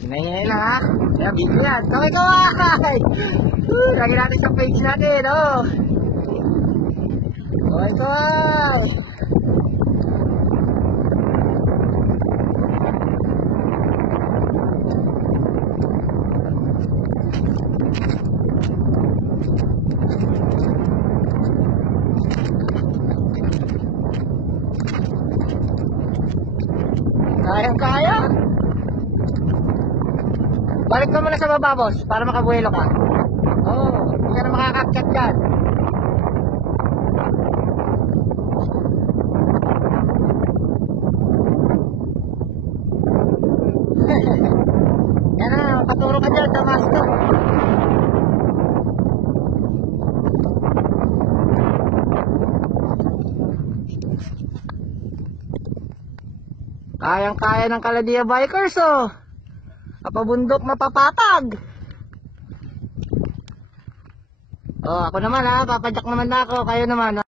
Hinay-hinay lang ha. Kaya video yan. Kaway-kaway! Lagi natin sa page natin, oh. Kaway-kaway! Kayang-kaya. Balik ka muna sa baba, boss, para makabuelo ka. Oo, hindi ka na makakakyat dyan. Yan na, paturo ka dyan sa master. Kayang-kaya ng Caladia Bikers, oh. Kapabundok na papatag. Oh, ako naman ha, papadyak naman na ako, kayo naman.